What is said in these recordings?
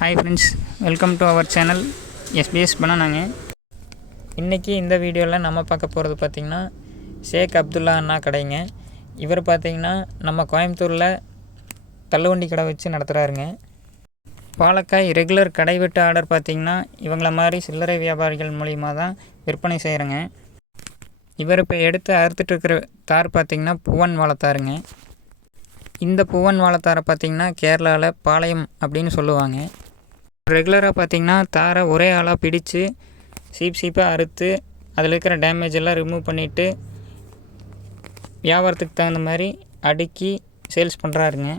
Hi friends, welcome to our channel SBS பண்ணாங்க. இன்றைக்கி இந்த வீடியோவில் நம்ம பார்க்க போகிறது பார்த்திங்கன்னா ஷேக் அப்துல்லா அண்ணா கடைங்க. இவர் பார்த்திங்கன்னா நம்ம கோயம்புத்தூரில் தள்ளுவண்டி கடை வச்சு நடத்துகிறாருங்க. வாழைக்காய் ரெகுலர் கடை விட்டு ஆர்டர் பார்த்திங்கன்னா இவங்கள மாதிரி சில்லறை வியாபாரிகள் மூலிமா தான் விற்பனை செய்கிறேங்க. இவர் இப்போ எடுத்து அறுத்துட்டு இருக்கிற தார் பார்த்திங்கன்னா பூவன் வாழைத்தாருங்க. இந்த பூவன் வாழைத்தாரை பார்த்திங்கன்னா கேரளாவில் பாளையம் அப்படின்னு சொல்லுவாங்க. ரெகுலராக பார்த்திங்கன்னா தாரை ஒரே ஆளாக பிடிச்சு சீப்பாக அறுத்து அதில் இருக்கிற டேமேஜ் எல்லாம் ரிமூவ் பண்ணிவிட்டு வியாபாரத்துக்கு தகுந்த மாதிரி அடுக்கி சேல்ஸ் பண்ணுறாருங்க.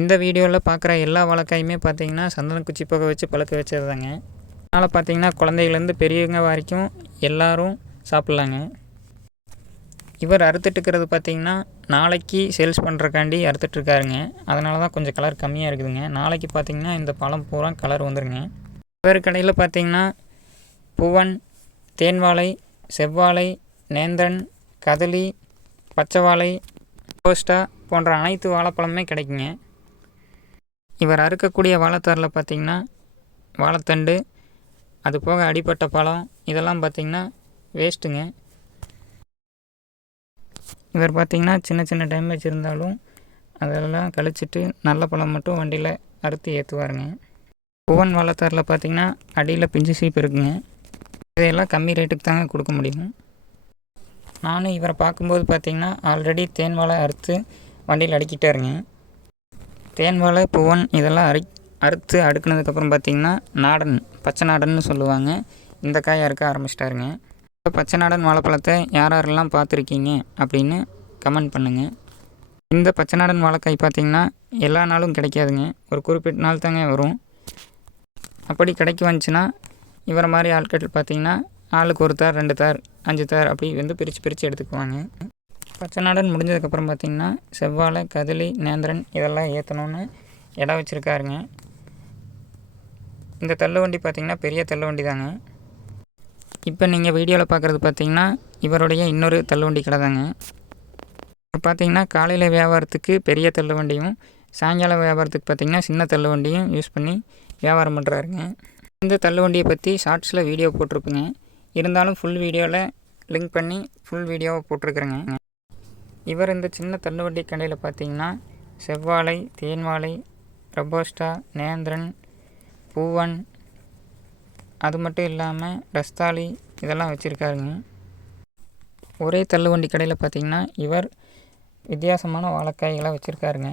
இந்த வீடியோவில் பார்க்குற எல்லா வாழைக்காயுமே பார்த்திங்கன்னா சந்தன குச்சி புகை வச்சு பழுக்க வச்சது தாங்க. அதனால் பார்த்திங்கன்னா குழந்தைகள்லேருந்து பெரியவங்க வரைக்கும் எல்லோரும் சாப்பிட்லாங்க. இவர் அறுத்துட்டுருக்கிறது பார்த்திங்கன்னா நாளைக்கு சேல்ஸ் பண்ணுறக்காண்டி அறுத்துட்ருக்காருங்க. அதனால தான் கொஞ்சம் கலர் கம்மியாக இருக்குதுங்க. நாளைக்கு பார்த்திங்கன்னா இந்த பழம் பூரா கலர் வந்துருங்க. இவர் கடையில் பார்த்திங்கன்னா பூவன், தேன்வாழை, செவ்வாழை, நேந்திரன், கதலி, பச்சை வாழை, கோஸ்டா போன்ற அனைத்து வாழைப்பழமுமே கிடைக்குங்க. இவர் அறுக்கக்கூடிய வாழைத்தாரில் பார்த்திங்கன்னா வாழைத்தண்டு, அது போக அடிப்பட்ட பழம் இதெல்லாம் பார்த்திங்கன்னா வேஸ்ட்டுங்க. இவர் பார்த்திங்கன்னா சின்ன சின்ன டேமேஜ் இருந்தாலும் அதெல்லாம் கழிச்சிட்டு நல்ல பழம் மட்டும் வண்டியில் அறுத்து ஏற்றுவாருங்க. பூவன் வாழைத்தாரில் பார்த்திங்கன்னா அடியில் பிஞ்சு சீப்பு இருக்குங்க. இதையெல்லாம் கம்மி ரேட்டுக்கு தாங்க கொடுக்க முடியும். நானும் இவரை பார்க்கும்போது பார்த்திங்கன்னா ஆல்ரெடி தேன் வாழை அறுத்து வண்டியில் அடுக்கிட்டாருங்க. தேன் வாழை, பூவன் இதெல்லாம் அறுத்து அடுக்குனதுக்கப்புறம் பார்த்திங்கன்னா நாடன், பச்சை நாடன்னு சொல்லுவாங்க, இந்த காய் அறுக்க ஆரம்பிச்சிட்டாருங்க. பச்சை நாடன் வாழைப்பழத்தை யாரெல்லாம் பார்த்துருக்கீங்க அப்படின்னு கமெண்ட் பண்ணுங்கள். இந்த பச்சை நாடன் வாழைக்காய் பார்த்திங்கன்னா எல்லா நாளும் கிடைக்காதுங்க, ஒரு குறிப்பிட்ட நாள் தாங்க வரும். அப்படி கிடைக்க வந்துச்சுன்னா இவரை மாதிரி ஆட்கள் பார்த்திங்கன்னா ஆளுக்கு ஒரு தார், 2 தார், 5 தார் அப்படி வந்து பிரித்து எடுத்துக்குவாங்க. பச்சை நாடன் முடிஞ்சதுக்கப்புறம் பார்த்திங்கன்னா செவ்வாழை, கதலி, நேந்திரன் இதெல்லாம் ஏற்றணுன்னு இடம் வச்சுருக்காருங்க. இந்த தள்ளுவண்டி பார்த்திங்கன்னா பெரிய தள்ளுவண்டி தாங்க. இப்போ நீங்கள் வீடியோவில் பார்க்குறது பார்த்திங்கன்னா இவருடைய இன்னொரு தள்ளுவண்டி கடை தாங்க. இப்போ பார்த்திங்கன்னா காலையில் வியாபாரத்துக்கு பெரிய தள்ளுவண்டியும், சாயங்காலம் வியாபாரத்துக்கு பார்த்திங்கன்னா சின்ன தள்ளுவண்டியும் யூஸ் பண்ணி வியாபாரம் பண்ணுறாருங்க. இந்த தள்ளுவண்டியை பற்றி ஷார்ட்ஸில் வீடியோ போட்டிருப்புங்க. இருந்தாலும் ஃபுல் வீடியோவில் லிங்க் பண்ணி ஃபுல் வீடியோவை போட்டிருக்குறேங்க. இவர் இந்த சின்ன தள்ளுவண்டி கடையில் பார்த்திங்கன்னா செவ்வாழை, தேன்வாழை, ரொபோஸ்டா, நேந்திரன், பூவன், அது மட்டும் இல்லாமல் ரஸ்தாளி இதெல்லாம் வச்சுருக்காருங்க. ஒரே தள்ளுவண்டி கடையில் பார்த்திங்கன்னா இவர் வித்தியாசமான வாழைக்காய்களை வச்சுருக்காருங்க.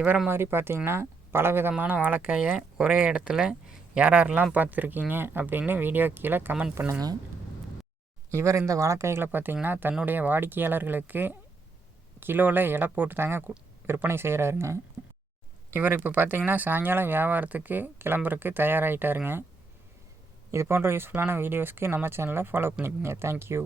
இவரை மாதிரி பார்த்திங்கன்னா பலவிதமான வாழைக்காயை ஒரே இடத்துல யாரெல்லாம் பார்த்துருக்கீங்க அப்படின்னு வீடியோ கீழே கமெண்ட் பண்ணுங்கள். இவர் இந்த வாழைக்காய்களை பார்த்திங்கன்னா தன்னுடைய வாடிக்கையாளர்களுக்கு கிலோவில் எடை போட்டு தாங்க விற்பனை செய்கிறாருங்க. இவர் இப்போ பார்த்திங்கன்னா சாயங்காலம் வியாபாரத்துக்கு கிளம்புறதுக்கு தயாராகிட்டாருங்க. இது போன்ற யூஸ்ஃபுல்லான வீடியோஸ்க்கு நம்ம சேனலை ஃபாலோ பண்ணிக்கோங்க. தேங்க்யூ.